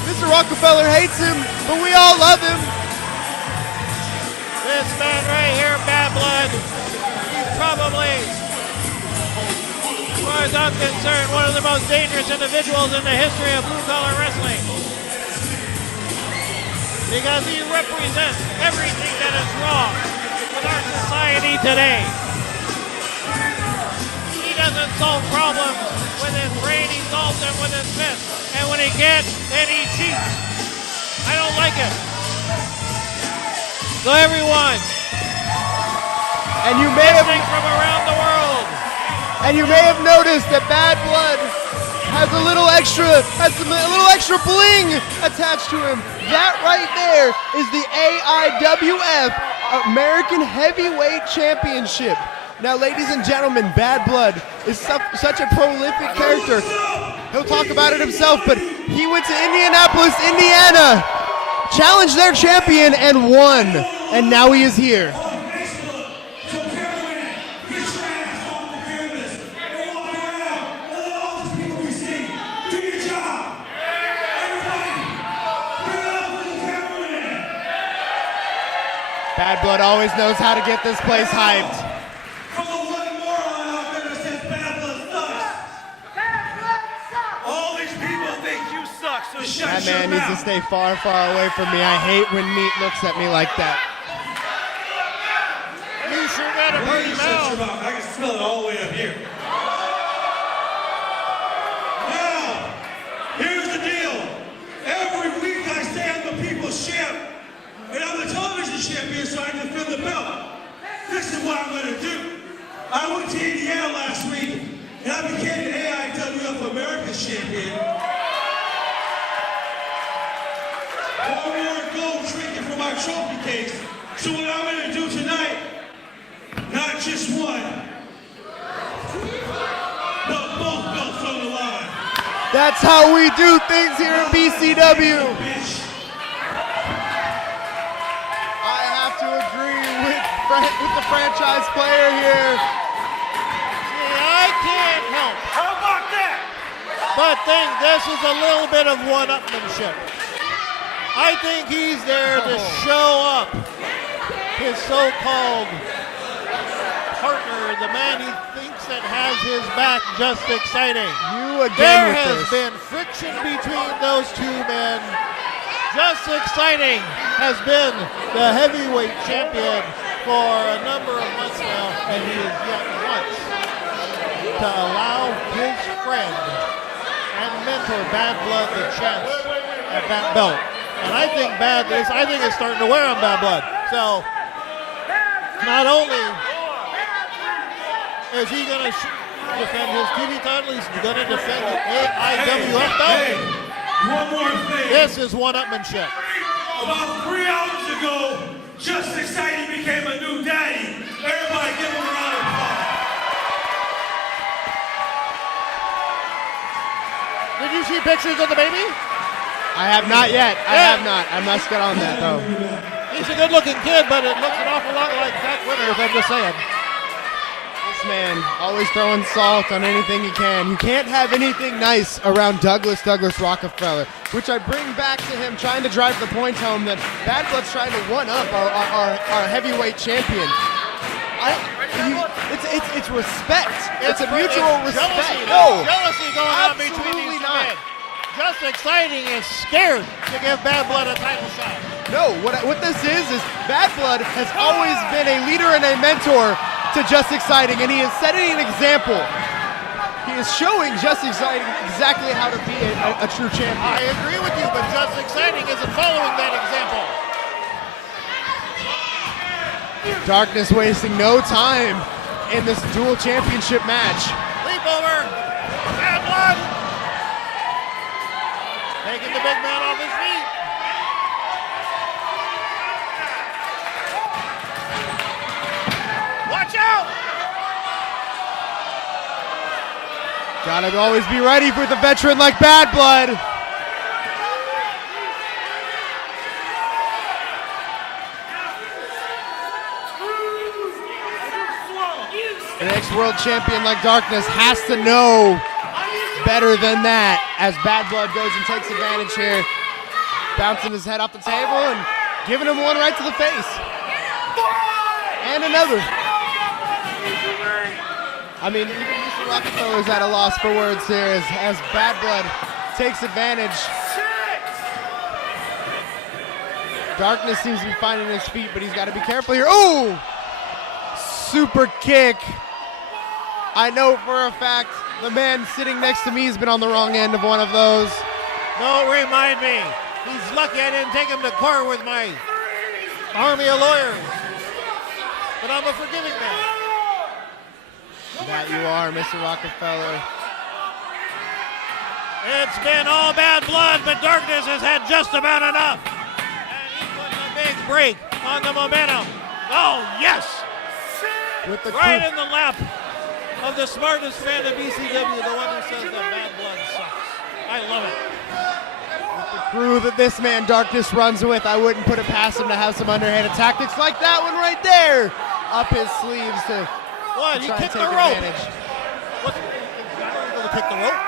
Mr. Rockefeller hates him, but we all love him. This man right here, Bad Blood, he's probably, as far as I'm concerned, one of the most dangerous individuals in the history of blue collar wrestling. Because he represents everything that is wrong with our society today. He doesn't solve problems with his brain, he solves them with his fist. And when he can't, then he cheats. I don't like it. So everyone, and you may have from around the world, and you may have noticed that Bad Blood has a little extra bling attached to him. That right there is the AIWF American Heavyweight Championship. Now, ladies and gentlemen, Bad Blood is such a prolific character. He'll talk about it himself, but he went to Indianapolis, Indiana, challenged their champion, and won. And now he is here. Bad Blood always knows how to get this place hyped. That man needs to stay far, far away from me. I hate when Meat looks at me like that. You sure got a pretty mouth. I can smell it all the way up here. Now, here's the deal. Every week I say I'm the people's champ, and I'm the television champion, so I can defend the belt. This is what I'm going to do. I went to Indiana last week, and I became the AIWF America's champion. One more gold trinket for my trophy case. So what I'm going to do tonight, not just one, but both belts on the line. That's how we do things here at BCW. I have to agree with the franchise player here. See, I can't help. How about that? but think this is a little bit of one-upmanship. I think he's there to show up his so-called partner, the man he thinks that has his back. Just exciting. You again There with has this. been friction between those two men. Just exciting has been the heavyweight champion for a number of months now, and he is yet once to allow his friend and mentor Bad Blood the chance at that belt. And I think it's starting to wear on Bad Blood. So not only is he going to defend his TV title, he's going to defend the AIWF belt. One more thing. This is one-upmanship. About 3 hours ago, Just Exciting became a new daddy. Everybody give him a round of applause. Did you see pictures of the baby? I have not yet. I have not. I must get on that though. He's a good-looking kid, but it looks an awful lot like Zach Winters, I'm just saying. This man always throwing salt on anything he can. You can't have anything nice around Douglas Rockefeller, which I bring back to him trying to drive the point home that Bad Blood's trying to one-up our heavyweight champion. It's respect. It's a mutual respect. Jealousy going on between Absolutely these two not. men. Just Exciting is scared to give Bad Blood a title shot. No, what this is Bad Blood has always been a leader and a mentor to Just Exciting, and he is setting an example. He is showing Just Exciting exactly how to be a true champion. I agree with you, but Just Exciting isn't following that example. Darkness wasting no time in this dual championship match. Leap over. Bad Blood. Taking the big man off his feet. Watch out. Gotta always be ready with a veteran like Bad Blood. An ex-world champion like Darkness has to know better than that as Bad Blood goes and takes advantage here. Bouncing his head off the table and giving him one right to the face. And another. I mean, even Mr. Rockefeller's at a loss for words here as Bad Blood takes advantage. Darkness seems to be finding his feet, but he's got to be careful here. Oh! Super kick. I know for a fact the man sitting next to me has been on the wrong end of one of those. Don't remind me. He's lucky I didn't take him to court with my army of lawyers. But I'm a forgiving man. That you are, Mr. Rockefeller. It's been all Bad Blood, but Darkness has had just about enough. And he's putting a big break on the momentum. Oh, yes! With the Right in the lap of the smartest fan of BCW, the one who says that Bad Blood sucks. I love it. crew that this man Darkness runs with, I wouldn't put it past him to have some underhanded tactics like that one right there up his sleeves to What? He try and kicked take the rope. advantage. What's illegal to kick the rope?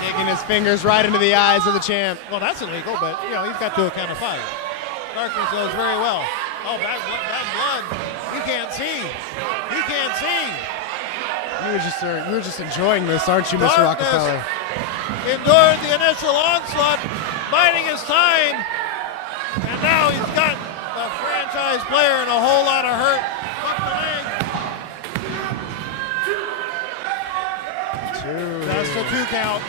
Digging his fingers right into the eyes of the champ. Well, that's illegal, but you know he's got to a count of 5. Darkness knows very well. Oh, bad blood. He can't see. He can't see. You were just enjoying this, aren't you, Mr. Darkness Rockefeller? endured the initial onslaught, biding his time, and now he's got a franchise player in a whole lot of hurt. Up the leg. That's the 2 count.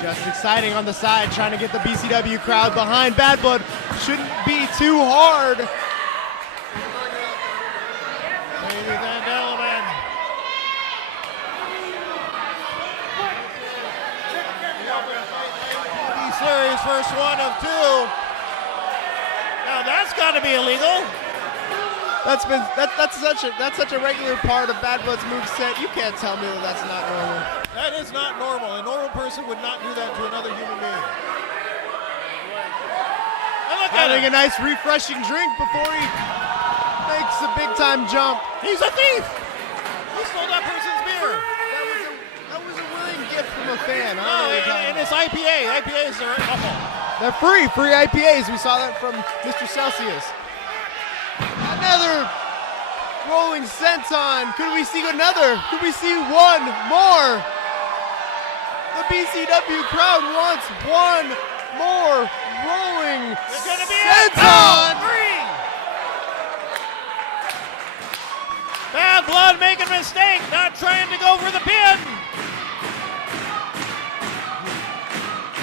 Just exciting on the side, trying to get the BCW crowd behind. Bad Blood shouldn't be too hard. Ladies and gentlemen, TV series first one of 2. Now that's got to be illegal. That's such a regular part of Bad Blood's moveset. You can't tell me that that's not normal. That is not normal. A normal person would not do that to another human being. And look at Having a him. nice refreshing drink before he makes a big time jump. He's a thief. He stole that person's gift from a fan. I don't know No, what you're talking and about. it's IPA. IPAs are awful. They're free IPAs. We saw that from Mr. Celsius. Another rolling senton. Could we see another? Could we see one more? The BCW crowd wants one more rolling It's going to be senton. 3. Bad Blood making a mistake, not trying to go for the pin.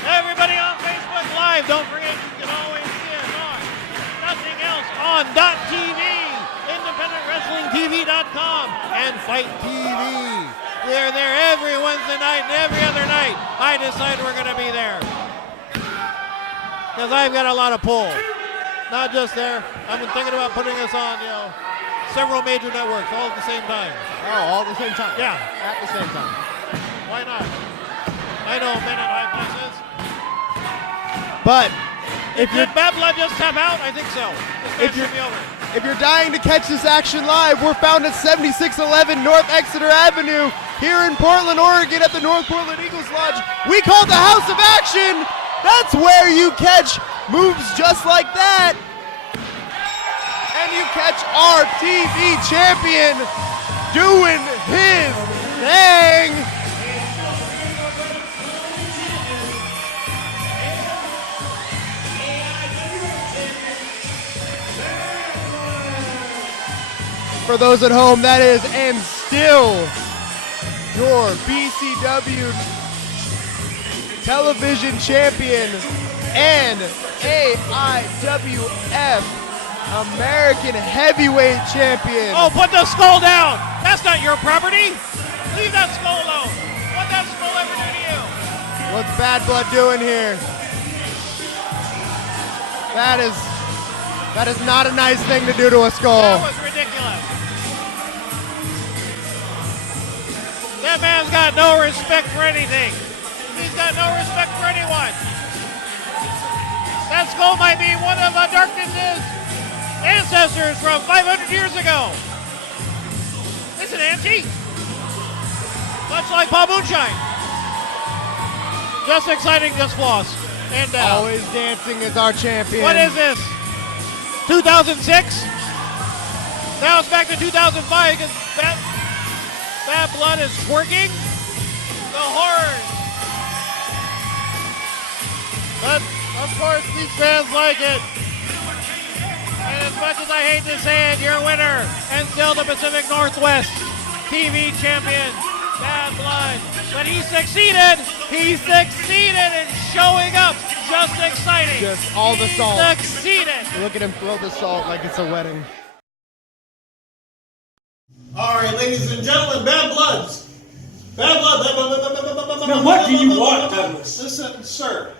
Everybody on Facebook Live, don't forget you can always see us on Nothing Else on .tv, IndependentWrestlingTV.com, and Fight TV. They're there every Wednesday night and every other night. I decide we're going to be there because I've got a lot of pull. Not just there. I've been thinking about putting us on, several major networks all at the same time. Oh, all at the same time? Yeah. At the same time. Why not? I know Men in High Places. But if you're Did Bad Blood just tap out? I think so. This match should be over. If you're dying to catch this action live, we're found at 7611 North Exeter Avenue here in Portland, Oregon at the North Portland Eagles Lodge. We call the House of Action. That's where you catch moves just like that. And you catch our TV champion doing his thing. For those at home, that is, and still, your BCW television champion and AIWF American Heavyweight Champion. Oh, put the skull down. That's not your property. Leave that skull alone. What that skull ever do to you? What's Bad Blood doing here? That is not a nice thing to do to a skull. That was ridiculous. That man's got no respect for anything. He's got no respect for anyone. That skull might be one of Darkness's ancestors from 500 years ago. It's an antique. Much like Bob Moonshine. Just exciting, just floss. And Always dancing as our champion. what is this? 2006? Now it's back to 2005 because Bad Blood is twerking. The horrors. But of course these fans like it. And as much as I hate to say it, your winner and still the Pacific Northwest TV champion, Bad Blood. But he succeeded. He succeeded in showing up. Just exciting. Just all the salt. Succeeded. Look at him throw the salt like it's a wedding. All right, ladies and gentlemen, Bad Bloods. Bad Blood. Now, what do you want, Douglas? Listen, sir.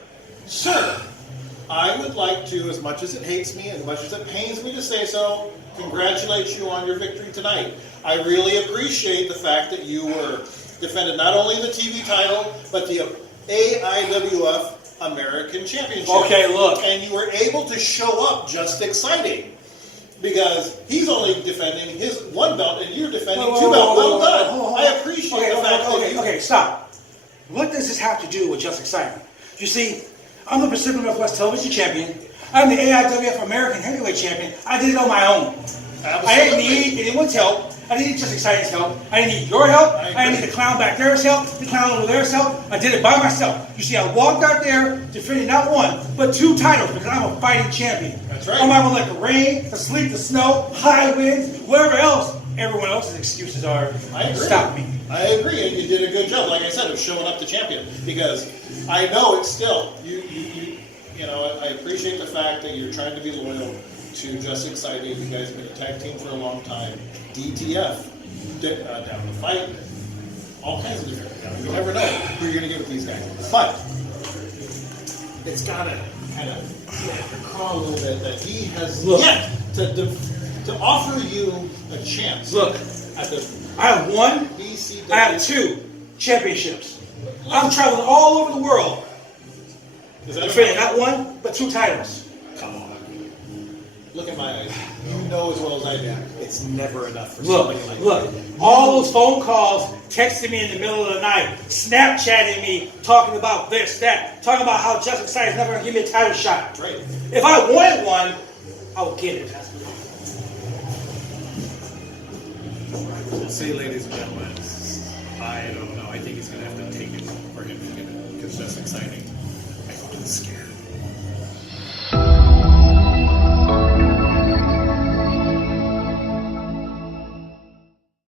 I would like to, as much as it hates me, as much as it pains me to say so, congratulate you on your victory tonight. I really appreciate the fact that you were defended not only the TV title, but the AIWF American Championship. Okay, look. And you were able to show up just exciting. Because he's only defending his one belt and you're defending two belts. Well done. I appreciate the fact that you... Okay, stop. What does this have to do with just exciting? You see, I'm the Pacific Northwest Television Champion. I'm the AIWF American Heavyweight Champion. I did it on my own. Absolutely. I didn't need anyone's help. I didn't need just exciting's help. I didn't need your help. I didn't need the clown back there's help, the clown over there's help. I did it by myself. You see, I walked out there defending not one, but two titles because I'm a fighting champion. That's right. I'm not going to let the rain, the sleet, the snow, high winds, whatever else, everyone else's excuses are to stop me. I agree, and you did a good job, like I said, of showing up to champion. Because I know it's still, you know, I appreciate the fact that you're trying to be loyal to Just Exciting. You guys have been a tag team for a long time. DTF, down the fight, all kinds of different. You never know who you're going to get with these guys. But it's got to kind of crawl a little bit that he has yet to offer you a chance. Look, at the I have one, BCW. I have two championships. I'm traveling all over the world Is that defending not one, but two titles. Come on. Look at my eyes. You know as well as I do. It's never enough for Look, somebody like look. that. All those phone calls, texting me in the middle of the night, Snapchatting me, talking about this, that, talking about how Justin Excited is never going to give me a title shot. Right. If I wanted one, I would get it. We'll see, ladies and gentlemen. I don't know. I think he's going to have to take it for him to get it because that's exciting. I'm scared.